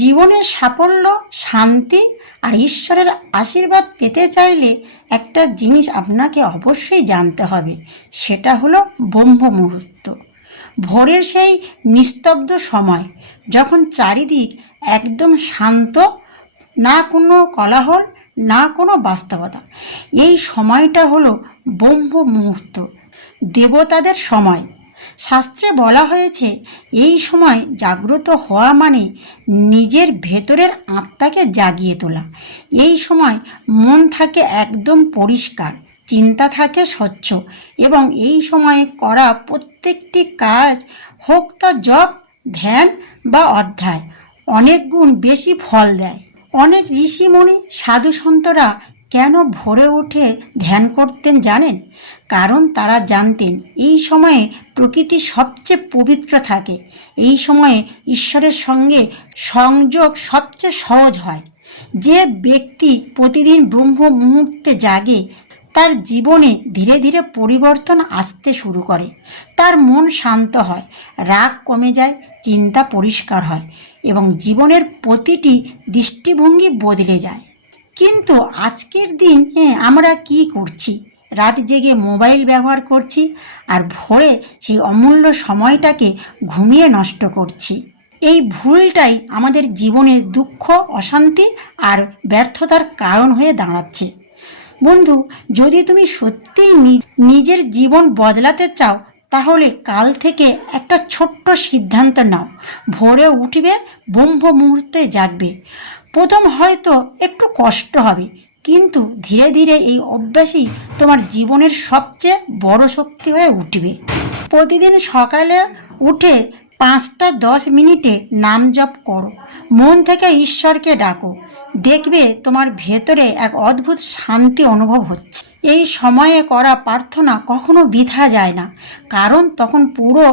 জীবনের সাফল্য, শান্তি আর ঈশ্বরের আশীর্বাদ পেতে চাইলে একটা জিনিস আপনাকে অবশ্যই জানতে হবে, সেটা হলো ব্রহ্ম মুহূর্ত। ভোরের সেই নিস্তব্ধ সময়, যখন চারিদিক একদম শান্ত, না কোনো কোলাহল, না কোনো বাস্তবতা। এই সময়টা হলো ব্রহ্ম মুহূর্ত, দেবতাদের সময়। শাস্ত্রে বলা হয়েছে এই সময় জাগ্রত হওয়া মানে নিজের ভেতরের আত্মাকে জাগিয়ে তোলা। এই সময় মন থাকে একদম পরিষ্কার, চিন্তা থাকে স্বচ্ছ, এবং এই সময়ে করা প্রত্যেকটি কাজ, হোক তা জপ, ধ্যান বা অধ্যায়, অনেক গুণ বেশি ফল দেয়। অনেক ঋষিমুনি, সাধু সন্তরা কেন ভোরে উঠে ধ্যান করতেন জানেন? কারণ তারা জানতেন এই সময়ে প্রকৃতি সবচেয়ে পবিত্র থাকে। এই সময়ে ঈশ্বরের সঙ্গে সংযোগ সবচেয়ে সহজ হয়। যে ব্যক্তি প্রতিদিন ব্রহ্ম মুহূর্তে জাগে, তার জীবনে ধীরে ধীরে পরিবর্তন আসতে শুরু করে। তার মন শান্ত হয়, রাগ কমে যায়, চিন্তা পরিষ্কার হয়, এবং জীবনের প্রতিটি দৃষ্টিভঙ্গি বদলে যায়। কিন্তু আজকের দিনে আমরা কি করছি? রাত জেগে মোবাইল ব্যবহার করছি, আর ভোরে সেই অমূল্য সময়টাকে ঘুমিয়ে নষ্ট করছি। এই ভুলটাই আমাদের জীবনের দুঃখ, অশান্তি আর ব্যর্থতার কারণ হয়ে দাঁড়াচ্ছে। বন্ধু, যদি তুমি সত্যিই নিজের জীবন বদলাতে চাও, তাহলে কাল থেকে একটা ছোট্ট সিদ্ধান্ত নাও। ভোরে উঠবে, ব্রহ্ম মুহূর্তে জাগবে। প্রথম হয়তো একটু কষ্ট হবে, কিন্তু ধীরে ধীরে এই অভ্যাসই তোমার জীবনের সবচেয়ে বড় শক্তি হয়ে উঠবে। প্রতিদিন সকালে উঠে 5-10 মিনিটে নাম জপ করো, মন থেকে ঈশ্বরকে ডাকো। দেখবে তোমার ভেতরে এক অদ্ভুত শান্তি অনুভব হচ্ছে। এই সময়ে করা প্রার্থনা কখনো বৃথা যায় না, কারণ তখন পুরো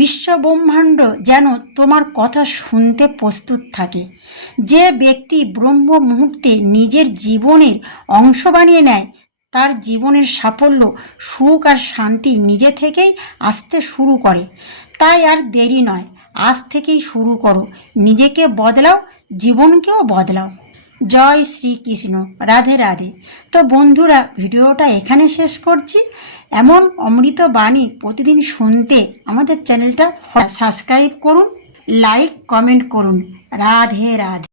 বিশ্বব্রহ্মাণ্ড যেন তোমার কথা শুনতে প্রস্তুত থাকে। যে ব্যক্তি ব্রহ্ম মুহূর্তে নিজের জীবনের অংশ বানিয়ে নেয়, তার জীবনের সাফল্য, সুখ আর শান্তি নিজে থেকেই আসতে শুরু করে। তাই আর দেরি নয়, আজ থেকেই শুরু করো। নিজেকে বদলাও, জীবনকেও বদলাও। জয় শ্রীকৃষ্ণ, রাধে রাধে। তো বন্ধুরা, ভিডিওটা এখানে শেষ করছি। এমন অমৃত বাণী প্রতিদিন শুনতে আমাদের চ্যানেলটা সাবস্ক্রাইব করুন, লাইক কমেন্ট করুন। রাধে রাধে।